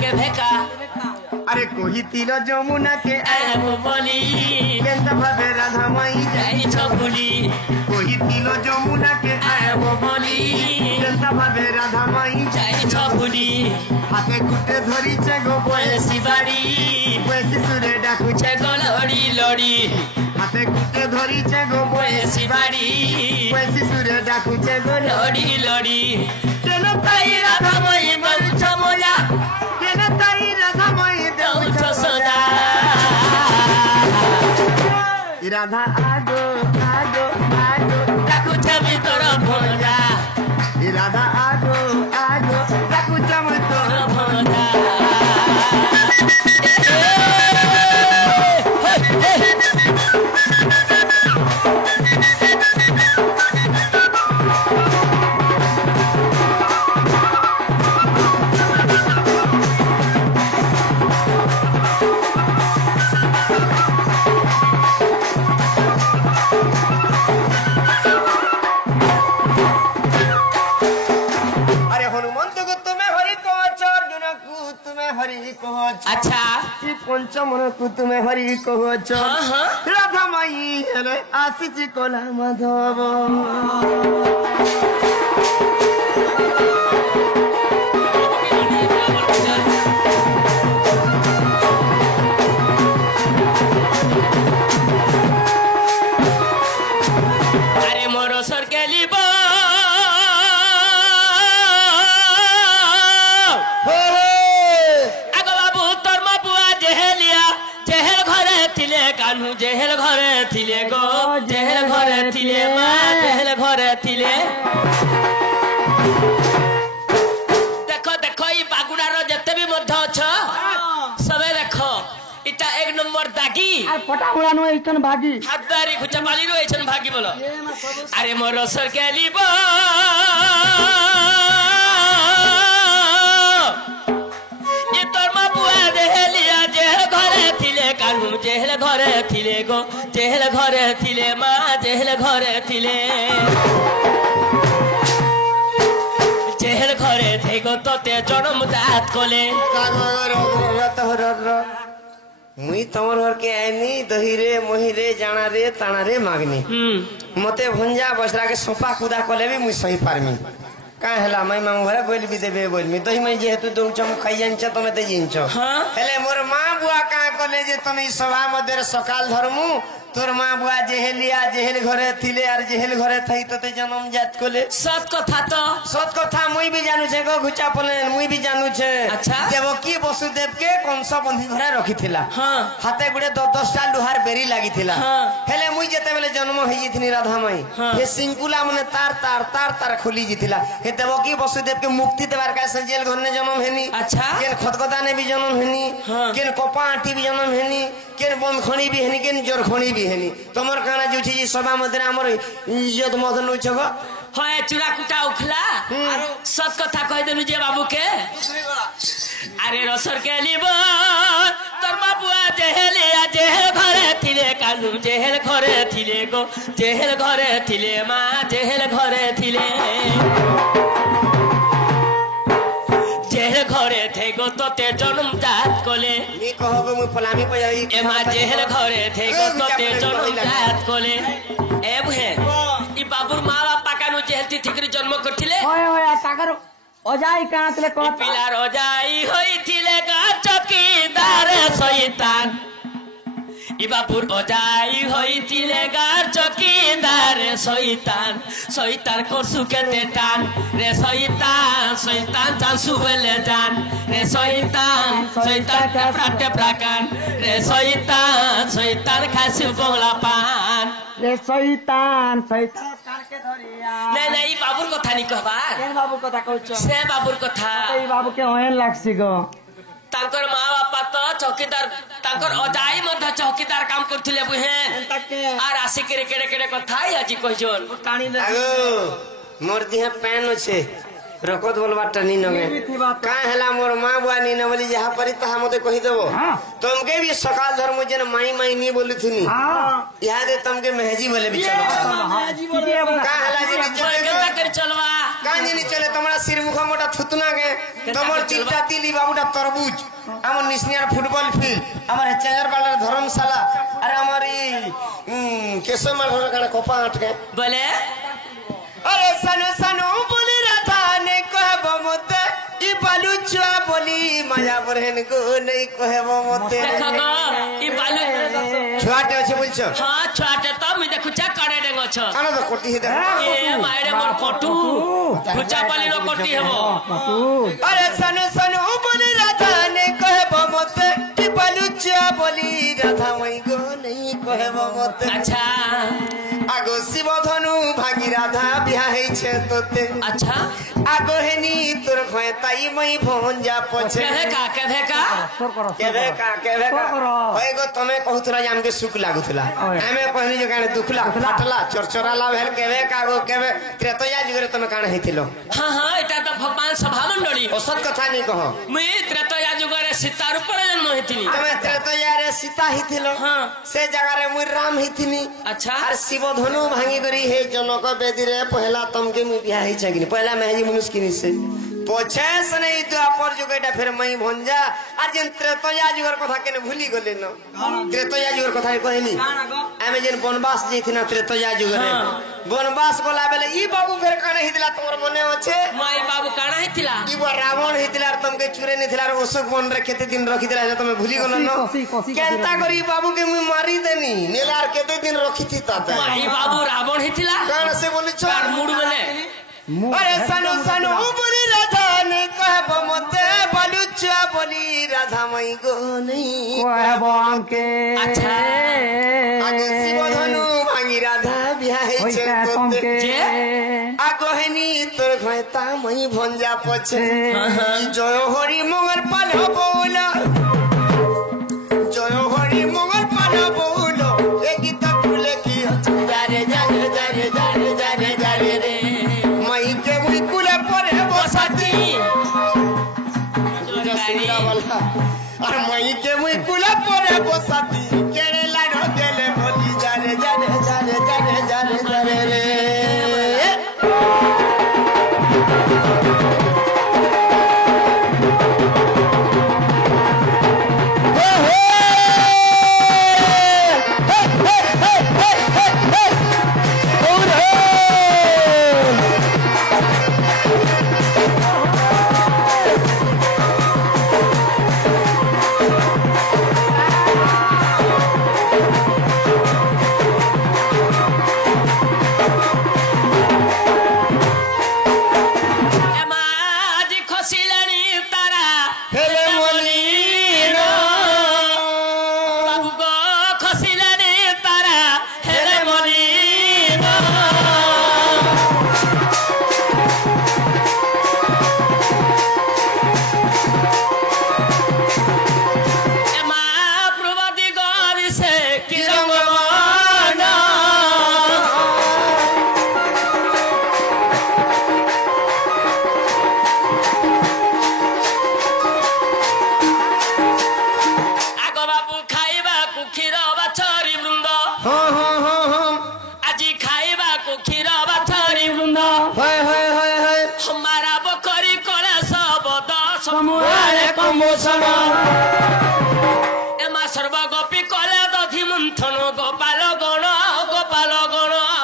के भेका अरे कोई तिल जमुना के आबो बोली केंता भावे राधा माई जाई छबुली कोई तिल जमुना के आबो बोली केंता भावे राधा माई जाई छबुली हाथे गुटे धरी छे गो बयसी बाड़ी बयसी सुरे डाकू छे गो लड़ी लड़ी हाथे गुटे धरी छे गो बयसी बाड़ी बयसी सुरे डाकू छे गो लड़ी लड़ी केन ताई राधा मई मन छमोला केन ताई राधा माई देउ तो सदा राधा आगो आगो आगो डाकू छे भीतर भोला राधा आगो आगो डाकू छे भीतर भोला अच्छा पंचमन को तुम्हें हरि कहो राधा माई आसी कोला माधव अरे मोरो सर के लिबो कान्हू जेहल घरे थिले गो जेहल घरे थिले माँ जेहल घरे थिले देखो देखो ये बागुड़ार जिते भी मध्य अछ सबे देखो इटा एक नंबर दागी আর ফটা উড়ানো এইখান ভাগি हातदारी खुचा पाली रो एछन भागी बोलो अरे मोर सर के लिबो ये तोर मा बुआ देहलिया जेहल घरे थिले कान्हू जेहल घरे थिले गो जेहल घरे थिले माँ जेहल घरे थिले जेहल घरे थे गो तोते जन्म दात कोले मुई तमर घर के आईनी दही रे मोही रे जाना रे ताना रे मागनी मते भंजा बसरा के सोपा कुदा कले भी मुई सही पारमी का हला मैं मामू घरे बोल भी देबे बोल मी दही मैं जेहेतु दोचम खाई जानछ तमे ते जिनछ हेले मोर मां बुआ का कले जे तमे ई सभा मध्ये सकाल धरमु तोर मां बुआ जेहेलिया जेहेल घरे थिले आर जेहेल घरे थई तते जन्म जात कोले सत कथा मुई भी जानू छे गो घुचा पले मुई भी जानू छे अच्छा देवकी वसुदेव के कंस बंधी घरे रखी थिला हाथे गुडे 10टा लुहार बेरी लागी थिला हेले मुई जेते बेले जन्म होई जिथनी राधा माई हे सिंकुला मने तार तार तार तार खुली जिथिला हे देवकी वसुदेव के मुक्ति देवार का जेल घर ने जन्म हेनी अच्छा केन खतगदा ने भी जन्म हेनी केन कोपाटी भी जन्म हेनी केन बम खणी भी हेनी केन जोर खणी भी हेनी तमर काना जुछि जी सभा मध्ये हमर इज्जत मदन नु छगो होए चुरा कुटा उखला सत कथा कह देनु जे बाबू के अरे रसर के लिबो तोर बाबुआ जेहेलिया जेहेल घरे थिले कान्हू जेहेल घरे थिले गो जेहेल घरे थिले माँ जेहेल घरे थिले जेहेल घरे थे गो तोते जन्म जात कोले नी कहबो मु फलामी पयाई ए माँ जेहेल घरे थे गो तोते जन्म जात कोले ए बुहे ई बाबुर माँ बापा कानु जेहेल तिथिकरी जन्म करथिले হয় হয় টাকার অজাই কাঁতলে কত पिलार अजाई होइथिले गा चौकीदार शैतान ई बाबुर अजाई होइथिले गा चौकीदार शैतान शैतान करसु केते टान रे शैतान शैतान चांसु बेले जान रे शैतान शैतान टेप्रा प्राकान रे शैतान शैतान खासु बंगला पान রে শয়তান শয়তান কানকে ধরিয়া नहीं नहीं बाबुर कथा नहीं कहबा কেন বাবু কথা কইছো से बाबुर कथा এই বাবুকে অহেন লাগছি গো तांकर माँ बापा तो चौकीदार तांकर अजाई मध्य चौकीदार काम करथिले बुहे आर आसी केरे केरे केरे कथा आजी कहिजोन টানি দে आगो मोर दिहा पैन छे रकत बोलबा टनी नगे का हला मोर मां बुआ नी न बोली जहा परी तहा मते कहि देबो तुमके भी सकाल धर्म जन माई माई नी बोली थुनी हां याद है तुमके महजी बोले भी चलो মেহেজি বলে का हला जी केता कर चलवा কাঞ্জিনি চলে তোমরা সিরমুখ মোটা থুতনা গে তোমার তিনটা তিলি বাবুটা তরবুজ আমার নিসনিয়ার ফুটবল ফিল্ড আমার চেঞ্জার বালার ধর্মশালা আর আমার এই কেশমাল কানে কোপা আটকে বলে अरे सनो सनो बोली राधा ने कहब मते ई बालू छुआ बोली माया बरहन को नहीं कहब मते देखो गो ई बालू छुआटे আছে বলছো हां छुआटे तो मी देखु चा करे डेंगो छ আনো তো কোটি দে ए मायरे मोर कोटू खुचा पाली रो कोटी हेबो अरे सनो सनो बोली राधा ने कहब मते ई बालू छुआ बोली राधा मई को नहीं कहब मते अच्छा আগো শিব ধনু ভাগি রাধা বিয়া হইছে তোতে अच्छा আগো হেনি তোর ভয় তাই মই ভঞ্জা পছে कहे का কেবে কা হয় গো তুমি কহুতরা যে আমকে সুখ লাগুতলা আমি কহিনি যে কানে দুখলা ফাটলা চরচরা লাভ হেল কেবে কা গো কেবে ত্রেতয়া যুগরে তুমি কানে হইতিলো हां हां एटा तो भगवान सभा मंडली অসৎ কথা নি কহ मी त्रेतया जुगरे सीतार ऊपर जन्म हेतिनी তুমি ত্রেতয়া রে সীতা হইতিলো हां সে জায়গারে মুই রাম হইতিনি अच्छा আর শিব ধনু ভাঙি করি হে জনক বেদিরে পহলা তমকে মুই বিয়া হইছে কিনি পহলা মেহজি মনুষ কিনি সে পছে সে নাই তো আপর যুগ এটা ফের মই ভঞ্জা আর যেন ত্রেতয়া যুগের কথা কেন ভুলি গলে ন ত্রেতয়া যুগের কথা কইনি আমি যেন বনবাস যাইছিনা ত্রেতয়া যুগরে বনবাস গলা বেলে ই বাবু ফের কানে হিতলা তোমার মনে আছে माई बाबू काना हेतिला ই বা রাবণ হিতলা আর তমকে চুরে নিছিলা আর অশোক বন রে কেতে দিন রখিতলা তুমি ভুলি গল ন কেনতা করি বাবু কে মুই মারি দেনি নেলার কেতে দিন রখিতি তাতে माई बाबू रावण हेतिला কারণ সে বলিছ আর মুড় বলে अरे सनो सनो बोली राधा ने कहब मते बालुचा बोली राधा मई गो नहीं कहब हमके अच्छा आगे शिव धनु भांगी राधा बिया होई हइছে का तोते तुमके जे? आगो हेनी तोर भयता मई भंजा पछे जय हरि मंगल पाल बोला जय हरि मंगल पाल बोलो ए गीत फूले की जारे जारे जारे जारे जारे जारे रे मई के मुई कुले परे बसाती और मई के मुई कुले परे बसाती केड़े लाडो देले बोली जारे जारे जारे जारे जारे जारे रे एमाज खसिलानी तारा हेले मोलीनो बाबू गो खसिलानी तारा हेले मलिनो एमा प्रभति गरि से कि रंगमान आगो बाबू खाइबाकु क्षीर बाछरी वृन्द हाँ हाँ हाँ हाँ আজি खाइबाकु क्षीर बाछरी वृन्द हाय हाय हाय हाय हमारा बकरी करे सब दस अरे कमोसन एमा सर्व गोपी कले दधि मंथन गोपाल गण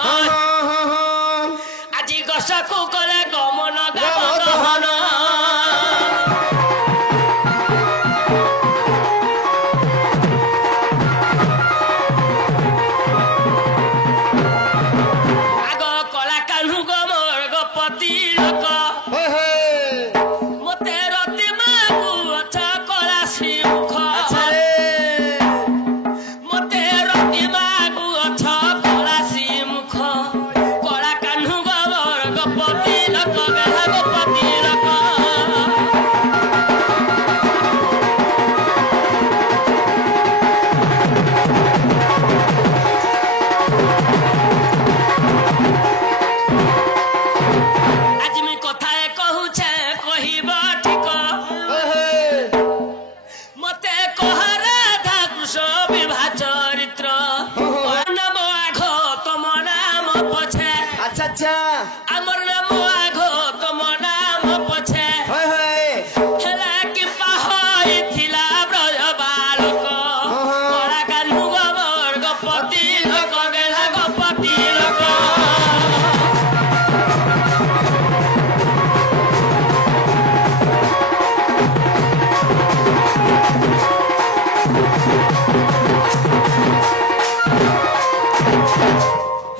हाँ हाँ हाँ আজি गसकु कले गमन गाम दहन आग कला कान्हु गमर गपति लोक हाय हाय मते रति मागु अछ कला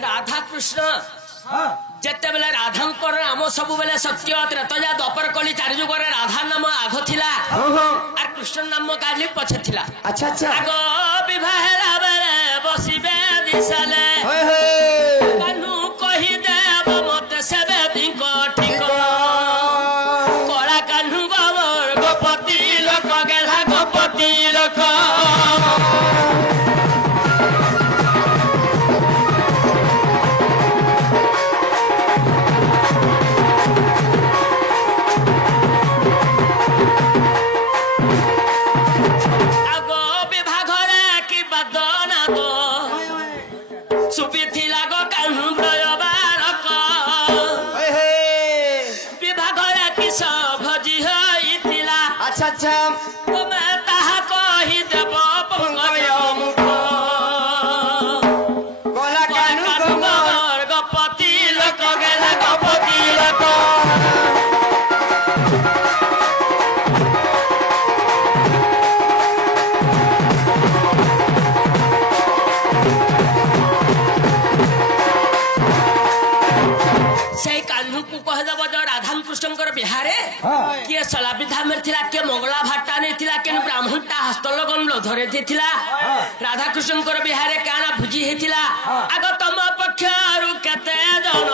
राधा कृष्ण जिते बेले राधांकर नाम सब बेले सत्य त्रेतया द्वापर कली चार जुगरे राधा नाम आग थिला और कृष्ण नाम काली पछे थिला। अच्छा अच्छा आग विवाह हेला बेले बसिबे दिसले कानू कहि देब मते सेबे दिंक ठीक कला कानू गवर गोपति लोक गेला गोपति लोक अच्छा तुम्हें ताहा कही देव कोला कानू गोबर गपति लोक गेला गपति लोक से कान्हू को कहदेव जो राधा कृष्ण बिहार किए सला विधा में थिला के मंगला भाटा नहीं थिला के ब्राह्मणटा हस्तलगन धरे थिला राधा कृष्ण बिहार काना भुजी हेतिला आग तम पक्षरु केते जन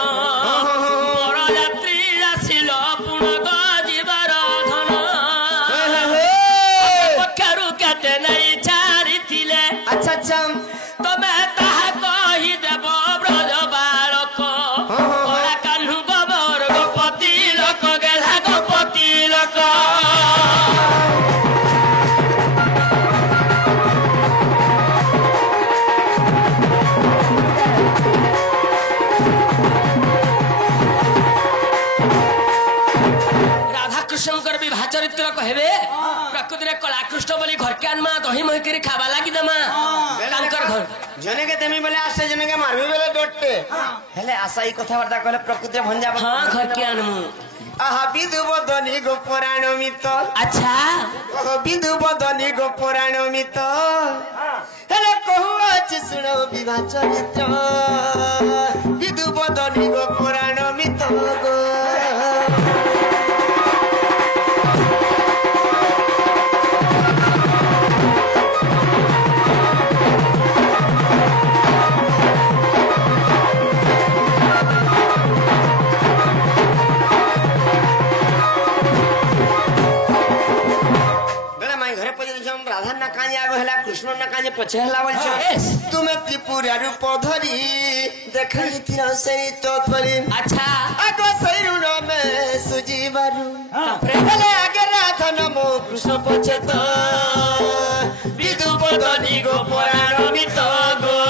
बड़ यात्री आसिल पुनग जीवर धन पक्षरु केते नहीं चारि थिले अच्छा अच्छा तमे ताहा कहि देव ब्रज बालक ओरा कान्हू गोबर गोपति लोक गेला गोपति लोक राधा कृष्ण विवाह चरित्र कहबे प्रकृति में कलाकृष्ण बोली घर के आनमा दही मही करी खावा लगी दमा तांकर घर जने के देमी बोले आसे जने के मारबी बोले डोटे हेले आशा ई कथावार्ता कहले प्रकृति भंजा हाँ घर के आनमु आहा विदु बदनी गो पुराण मित अच्छा विदु बदनी गो पुराण मित हेले कहू अछि सुनो विवाह चरित्र विदु बदनी गो पुराण मित गो राधा ना काजे आगो हला कृष्ण ना काजे पछे हला बोलछ तुमे त्रिपुरा रूप धरी देखई थिरा सरी तो थरी अच्छा आगो सरी रो में सुजी बारू प्रेमले आगे राधा नमो कृष्ण पछे तो विदु बदनी गो पुराण मित गो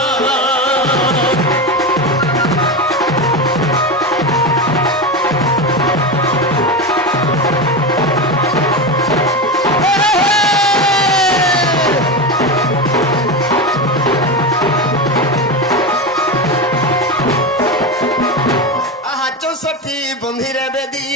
बंधीरे बेदी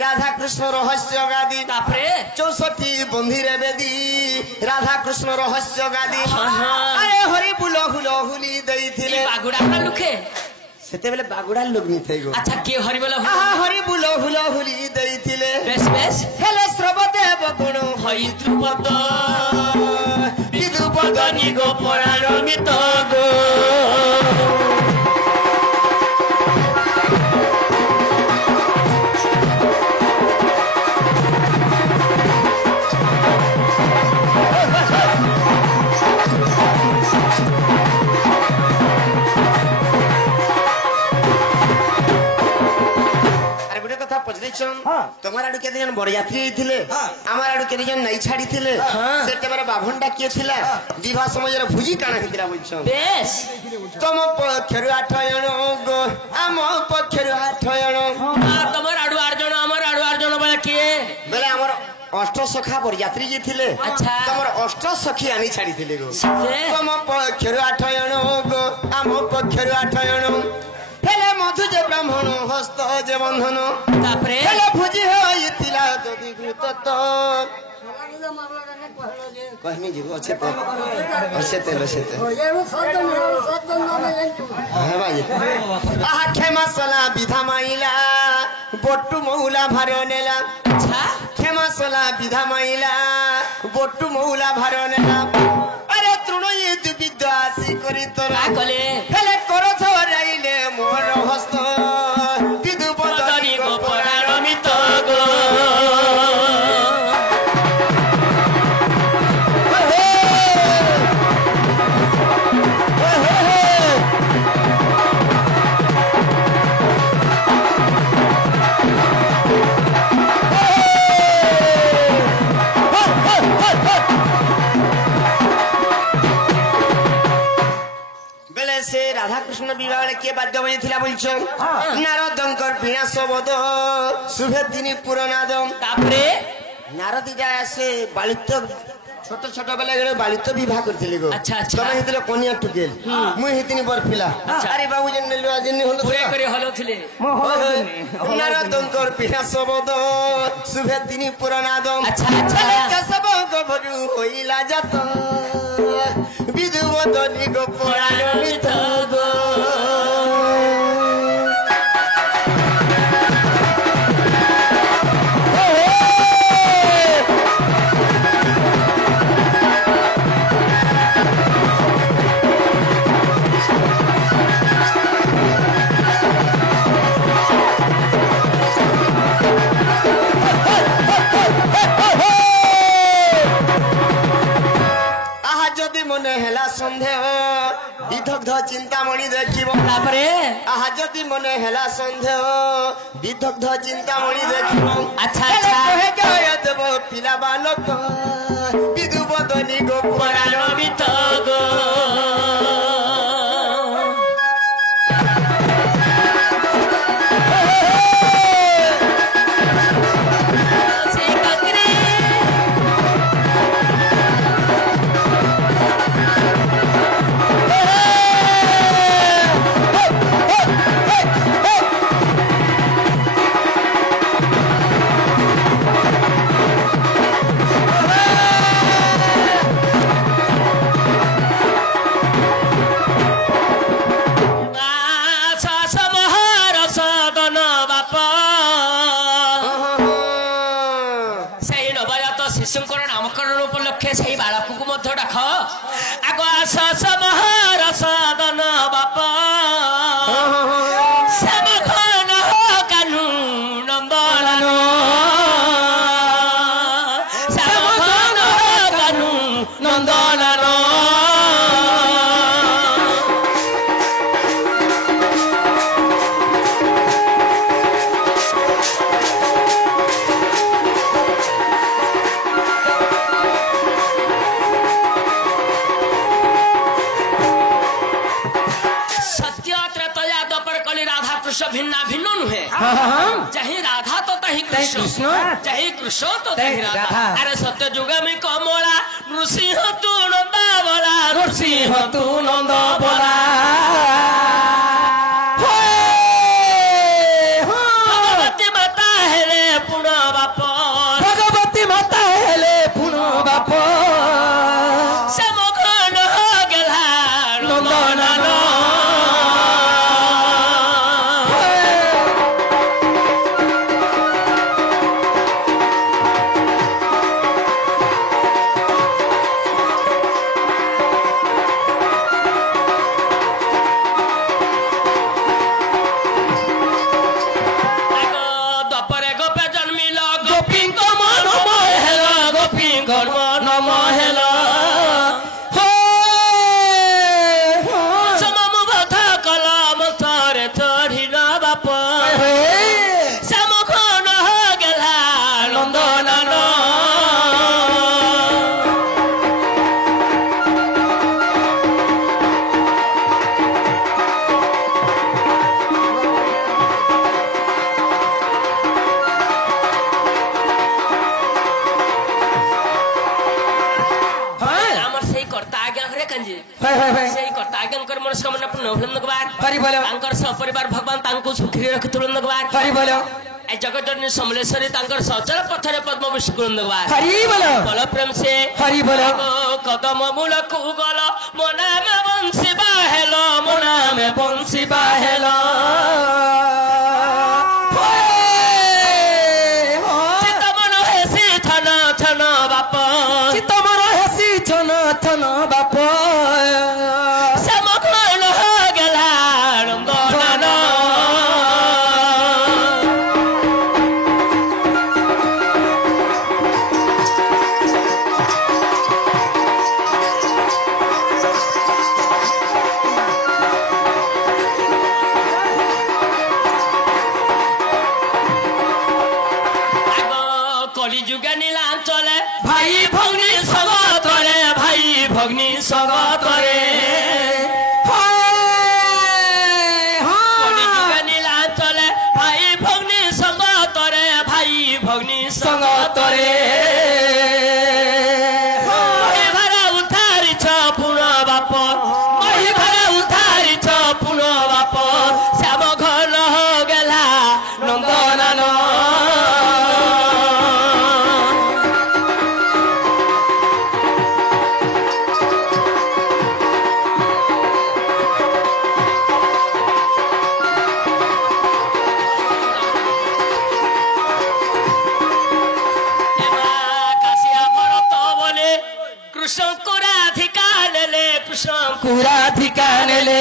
राधा कृष्ण रहस्य गादी तापरे 64 बंधीरे बेदी राधा कृष्ण रहस्य गादी अरे हरि बुलो हुलो हुली देई थिले बागुड़ा ना लुखे सेते बेले बागुड़ा लोग नी थे गो अच्छा के हरि बोला हरि बुलो हुलो हुली देई थिले बेस बेस हेले श्रवदेव गुण हई त्रिपद विदु बदनी गो पुराण मित गो तुम्हारा आडू केते जन बड़यात्री थिले आमार आडू केते जन नै छाडी थिले सेटे बार बाभनटा के थिला विवाह समय रे भुजी काना हितरा बोलछ बेस तुम पक्षरु 8 जन गो आम पक्षरु 8 जन तमर आडू 8 जन हमर आडू 8 जन बा के बेले हमर अष्ट सखा बड़यात्री जे थिले अच्छा तमर अष्ट सखी आनी छाडी थिले गो सते तुम पक्षरु 8 जन गो आम पक्षरु 8 जन हेले मधु जे ब्राह्मण हस्त जे बंधन तापरे हेले भुजी होइतिला जदि कृत तो कहमी जीवो अच्छे तेल हाँ भाई आहा खेमा सला विधा माइला बोट्टू मौला भारो नेला अच्छा खेमा सला विधा माइला बोट्टू मौला भारो नेला अरे तृण ये विद्वासी करी तोरा का कले हेले करो थराइले मोर हस्त विदु बदनी को परारमित गो से राधा कृष्ण विवाह किए बाध्य बजिथिला बोलछन नारदंकर बिना शब्द शुभे दिनी पुरनादम तापरे नारद जाय से बालित छोट छोट बेले गले बालित विवाह करथिले गो अच्छा, अच्छा। तमे हितले कोनिया टुकेल मुई हितनी बरफिला अरे बाबू जन नेलवा जन होलो पूरे करे हलोथिले नारदंकर बिना शब्द शुभे दिनी पुरनादम अच्छा अच्छा कसब गभरु होइला जात विदुवदनी गो पुराणमित गो মনে হেলা সন্দেহ বিদগ্ধ চিন্তামণি দেখিব তারপরে আহা যদি মনে হেলা সন্দেহ বিদগ্ধ চিন্তামণি দেখিব আচ্ছা আচ্ছা কহে জয় দেব পিলা বালক বিদু বদনি গো পরারমিত গো ଶିଶୁଙ୍କର ନାମକରଣ ଉପଲକ୍ଷେ ସେଇ ବାଳକକୁ ମଧ୍ୟ ଡାକ ଆଗ ଆସ ସମହାର ସଦନ ବାପ ଶ୍ୟାମଘନ କାହ୍ନୁ ନନ୍ଦନ ଶ୍ୟାମଘନ କାହ୍ନୁ ନନ୍ଦନ भिन्ना भिन्न नुहे चाहे राधा तो तही कृष्ण चाहे कृष्ण तो तही राधा अरे सत्य जुग में कमला नृसिंह तू नंद बोला नृसिंह तू नंद बोला भगवती माता हेले पुण बाप भगवती माता हेले पुण बाप श्यामघन गेला नंदन परिवार भगवान सुखी रखी तुलन ए जगतजननी समलेश्वरी तांकर सचल पथरे पद्म विष्णु दरबार हरि बोलो बोलो प्रेम से हरि बोलो कदम मूल कुगल मो नाम बंसी बाहेलो मो नाम बंसी बाहेलो चितमन हेसी थन थन बाप चितमन हेसी थन थन बाप समखल हो गेला नंदन कली जुगे नीलांचले भाई भग्नी सगतरे भाई भग्नी सगतरे कली जुगे नीलांचले भाई भग्नी सगतरे भाई भग्नी सगतरे मही भारा उद्धारी छ पुन बाप मही भारा उद्धारी छ पुन बाप श्याम घर हो गेला नंदनन कृष्ण को राधिका ले कृष्ण को राधिका ले